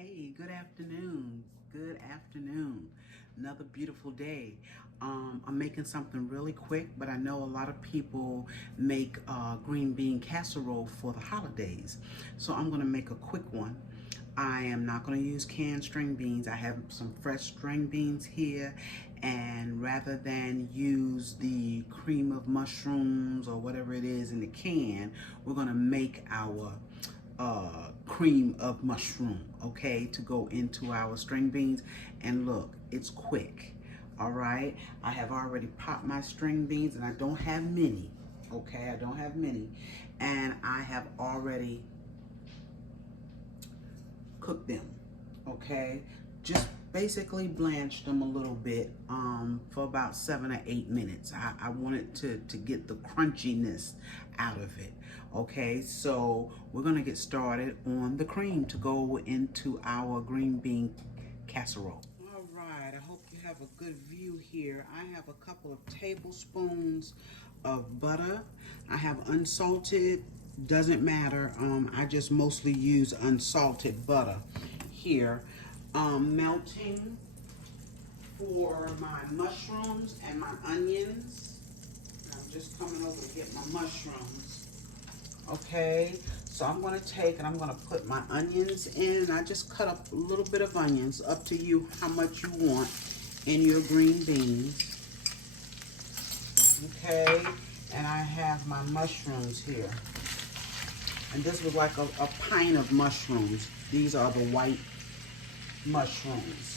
Hey, good afternoon. Good afternoon. Another beautiful day. I'm making something really quick, but I know a lot of people make green bean casserole for the holidays. So I'm going to make a quick one. I am not going to use canned string beans. I have some fresh string beans here, and rather than use the cream of mushrooms or whatever it is in the can, we're going to make our cream of mushroom, okay, to go into our string beans. And look, it's quick. All right, I have already popped my string beans, and I don't have many, okay, I don't have many, and I have already cooked them, okay, just basically blanched them a little bit for about 7 or 8 minutes. I wanted to get the crunchiness out of it. Okay, so we're gonna get started on the cream to go into our green bean casserole. All right, I hope you have a good view here. I have a couple of tablespoons of butter. I have unsalted, doesn't matter. I just mostly use unsalted butter here. Melting for my mushrooms and my onions. I'm just coming over to get my mushrooms. Okay, so I'm going to take and I'm going to put my onions in. I just cut up a little bit of onions, up to you how much you want in your green beans. Okay, and I have my mushrooms here. And this was like a pint of mushrooms. These are the white mushrooms.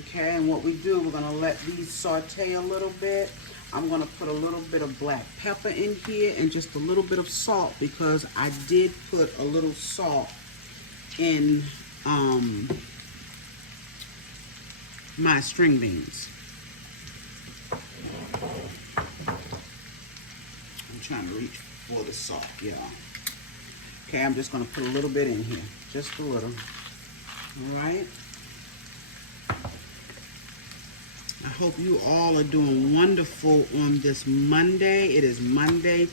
Okay, and what we do, we're gonna let these saute a little bit. I'm gonna put a little bit of black pepper in here and just a little bit of salt, because I did put a little salt in my string beans. I'm trying to reach for the salt, yeah. Okay, I'm just gonna put a little bit in here, just a little, all right? I hope you all are doing wonderful on this Monday. It is Monday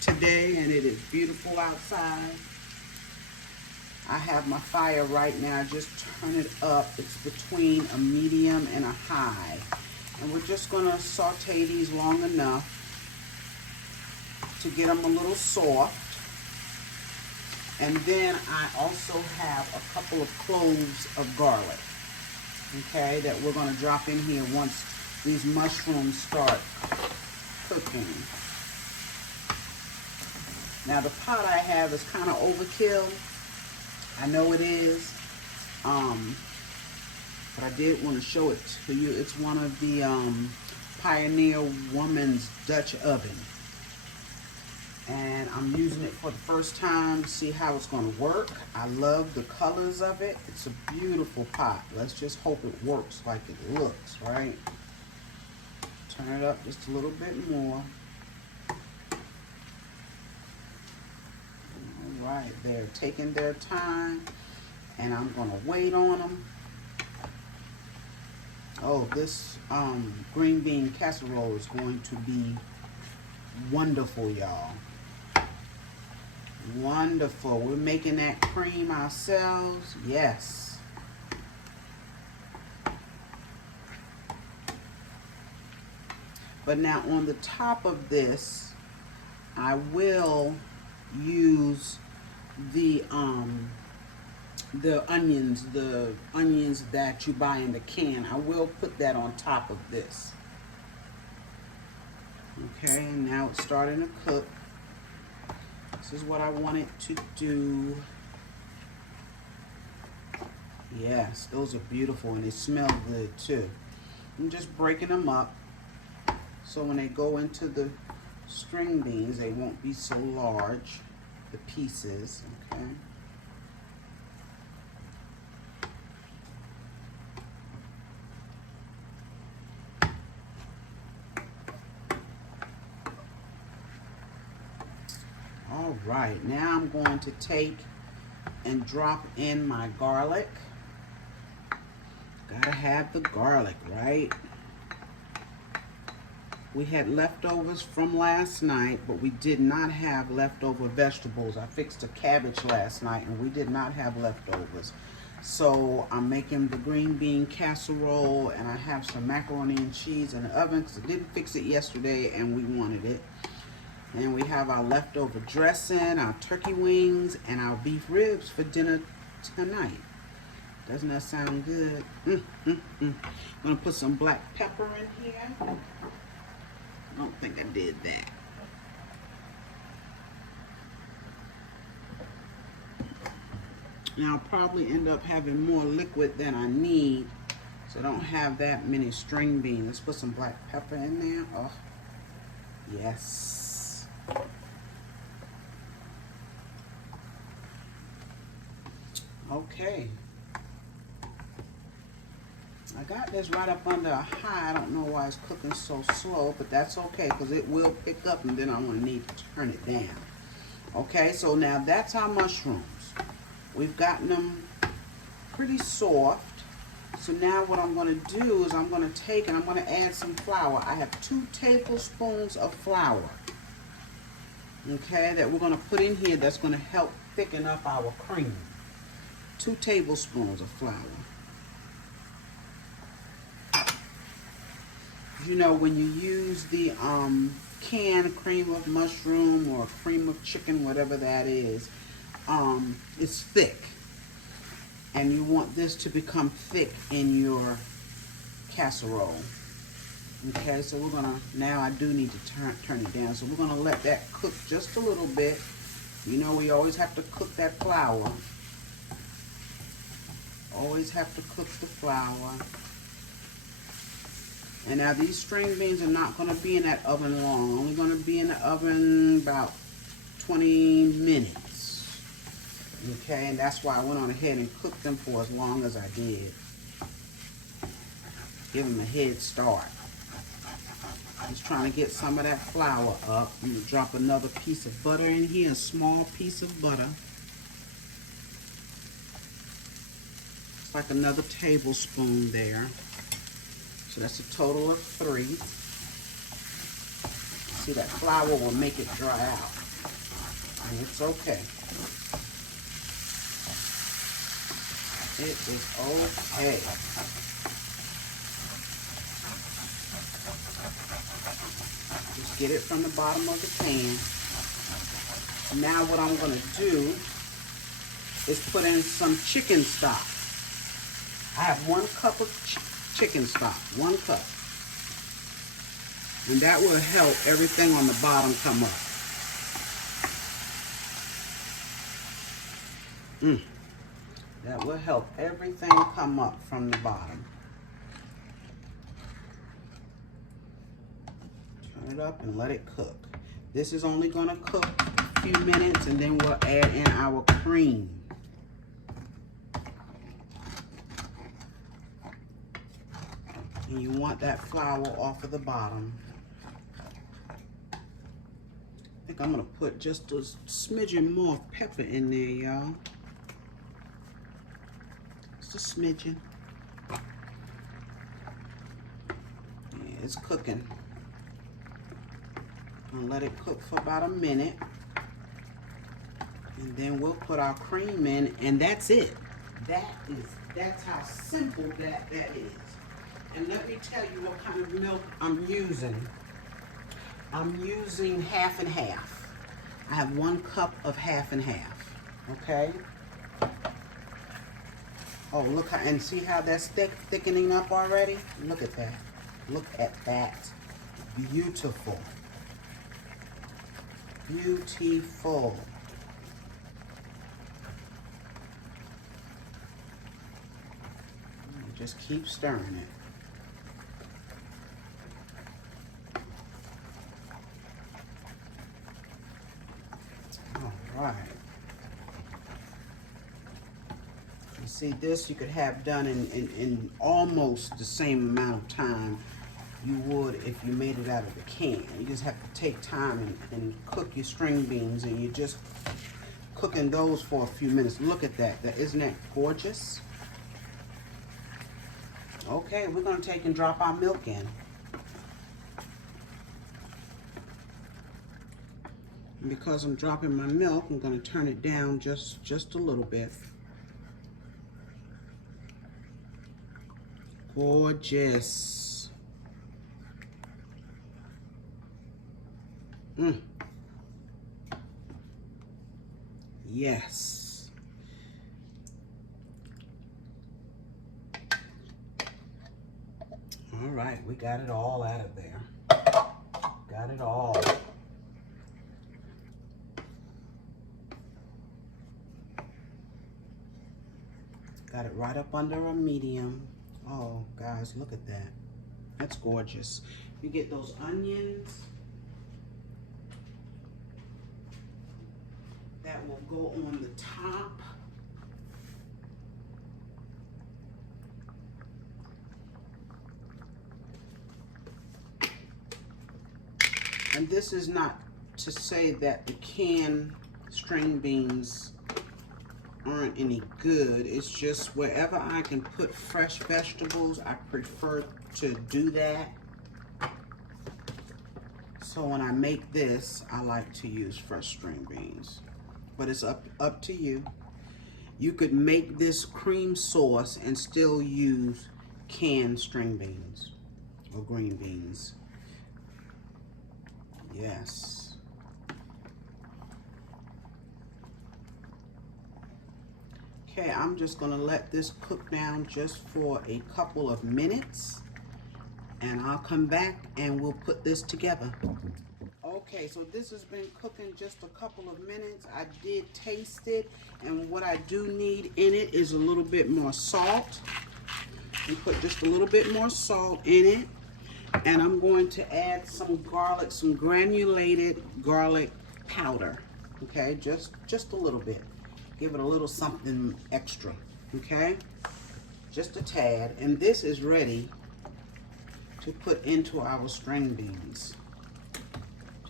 today, and it is beautiful outside. I have my fire right now. Just turn it up. It's between a medium and a high. And we're just going to saute these long enough to get them a little soft. And then I also have a couple of cloves of garlic, okay, that we're going to drop in here once these mushrooms start cooking. Now the pot I have is kind of overkill. I know it is, but I did want to show it to you. It's one of the Pioneer Woman's Dutch oven, and I'm using it for the first time. See how it's going to work. I love the colors of it. It's a beautiful pot. Let's just hope it works like it looks, right? Turn it up just a little bit more. All right, they're taking their time, and I'm going to wait on them. Oh, this green bean casserole is going to be wonderful, y'all. Wonderful. We're making that cream ourselves. Yes. But now on the top of this, I will use the onions that you buy in the can. I will put that on top of this. Okay, and now it's starting to cook. This is what I want it to do. Yes, those are beautiful, and they smell good too. I'm just breaking them up so when they go into the string beans, they won't be so large, the pieces, okay? All right, now I'm going to take and drop in my garlic. Gotta have the garlic, right? We had leftovers from last night, but we did not have leftover vegetables. I fixed a cabbage last night and we did not have leftovers. So I'm making the green bean casserole, and I have some macaroni and cheese in the oven because I didn't fix it yesterday and we wanted it. And we have our leftover dressing, our turkey wings, and our beef ribs for dinner tonight. Doesn't that sound good? I'm gonna put some black pepper in here. I don't think I did that. Now I'll probably end up having more liquid than I need, so I don't have that many string beans. Let's put some black pepper in there. Oh, yes. Okay. I got this right up under a high. I don't know why it's cooking so slow, but that's okay because it will pick up and then I'm going to need to turn it down. Okay, so now that's our mushrooms. We've gotten them pretty soft. So now what I'm going to do is I'm going to take and I'm going to add some flour. I have 2 tablespoons of flour. Okay, that we're going to put in here that's going to help thicken up our cream. 2 tablespoons of flour. You know, when you use the canned cream of mushroom or cream of chicken, whatever that is, it's thick. And you want this to become thick in your casserole. Okay, so we're gonna, now I do need to turn it down. So we're gonna let that cook just a little bit. You know, we always have to cook that flour. Always have to cook the flour. And now these string beans are not going to be in that oven long. Only going to be in the oven about 20 minutes. Okay, and that's why I went on ahead and cooked them for as long as I did. Give them a head start. Just trying to get some of that flour up. I'm going to drop another piece of butter in here, a small piece of butter. It's like another tablespoon there. So that's a total of 3. See, that flour will make it dry out. And it's okay. It is okay. Just get it from the bottom of the pan. Now what I'm going to do is put in some chicken stock. I have 1 cup of chicken stock, 1 cup. And that will help everything on the bottom come up. That will help everything come up from the bottom. Turn it up and let it cook. This is only going to cook a few minutes and then we'll add in our cream. And you want that flour off of the bottom. I think I'm going to put just a smidgen more pepper in there, y'all. Just a smidgen. Yeah, it's cooking. I'm going to let it cook for about a minute. And then we'll put our cream in, and that's it. That's how simple that is. And let me tell you what kind of milk I'm using. I'm using half and half. I have 1 cup of half and half. Okay? Oh, look how, and see how that's thickening up already? Look at that. Look at that. Beautiful. Beautiful. Just keep stirring it. Right. You see, this you could have done in almost the same amount of time you would if you made it out of the can. You just have to take time and cook your string beans, and you're just cooking those for a few minutes. Look at that. Isn't that gorgeous? Okay, we're going to take and drop our milk in. And because I'm dropping my milk, I'm going to turn it down just a little bit. Gorgeous. Yes. All right, we got it all out of there. Got it all. Got it right up under a medium. Oh, guys, look at that. That's gorgeous. You get those onions that will go on the top. And this is not to say that the canned string beans aren't any good. It's just wherever I can put fresh vegetables, I prefer to do that. So when I make this, I like to use fresh string beans. But it's up to you. You could make this cream sauce and still use canned string beans or green beans. Yes. Okay, I'm just gonna let this cook down just for a couple of minutes, and I'll come back and we'll put this together. Okay, so this has been cooking just a couple of minutes. I did taste it, and what I do need in it is a little bit more salt. And put just a little bit more salt in it. And I'm going to add some garlic, some granulated garlic powder. Okay, just a little bit. Give it a little something extra. Okay, just a tad. And this is ready to put into our string beans.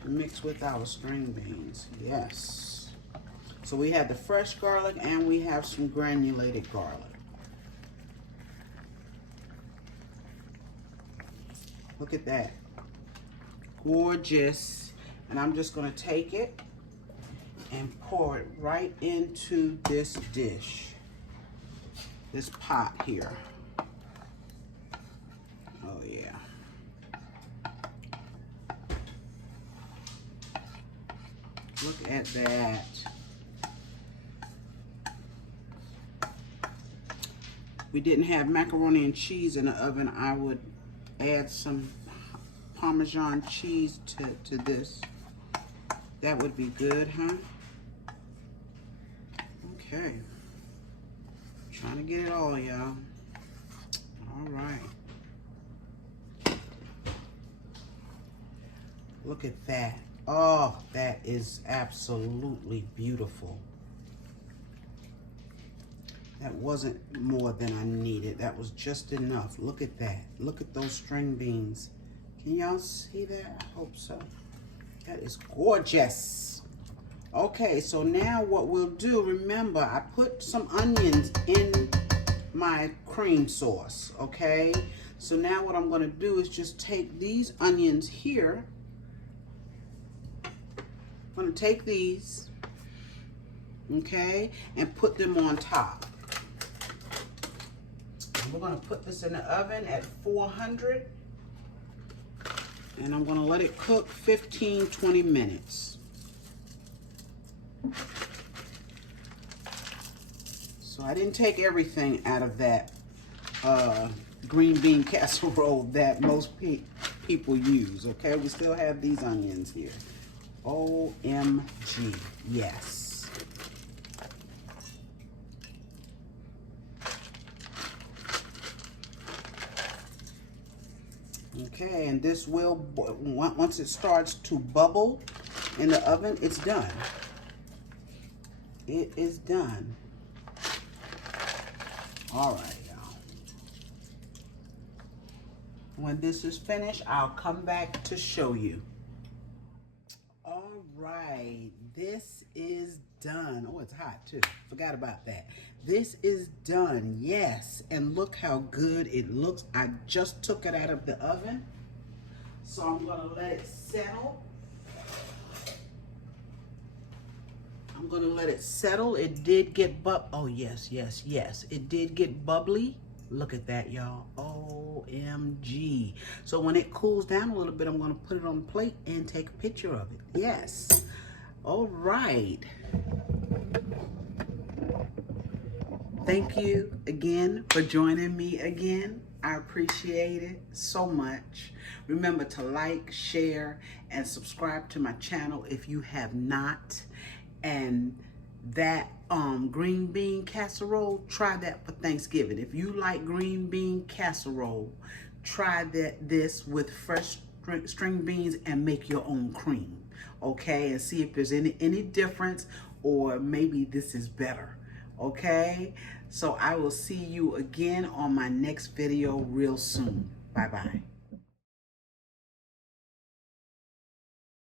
To mix with our string beans. Yes. So we have the fresh garlic and we have some granulated garlic. Look at that. Gorgeous. And I'm just going to take it and pour it right into this dish. This pot here. Oh yeah. Look at that. We didn't have macaroni and cheese in the oven. I would add some Parmesan cheese to this. That would be good, huh? Okay. Trying to get it all, y'all. All right. Look at that. Oh, that is absolutely beautiful. That wasn't more than I needed. That was just enough. Look at that. Look at those string beans. Can y'all see that? I hope so. That is gorgeous. Okay, so now what we'll do, remember, I put some onions in my cream sauce, okay? So now what I'm gonna do is just take these onions here. I'm gonna take these, okay, and put them on top. And we're gonna put this in the oven at 400, and I'm gonna let it cook 15-20 minutes. So I didn't take everything out of that green bean casserole that most people use, okay? We still have these onions here. OMG, yes. Okay, and this will, once it starts to bubble in the oven, it's done. It is done. All right, y'all. When this is finished, I'll come back to show you. All right, this is done. Oh, it's hot too. Forgot about that. This is done, yes. And look how good it looks. I just took it out of the oven. So I'm gonna let it settle. I'm gonna let it settle. It did get oh yes, yes, yes. It did get bubbly. Look at that, y'all. OMG. So when it cools down a little bit, I'm gonna put it on a plate and take a picture of it. Yes. All right. Thank you again for joining me again. I appreciate it so much. Remember to like, share, and subscribe to my channel if you have not. And that green bean casserole, try that for Thanksgiving. If you like green bean casserole, try this with fresh string beans and make your own cream, okay? And see if there's any difference, or maybe this is better, okay? So I will see you again on my next video real soon. Bye-bye.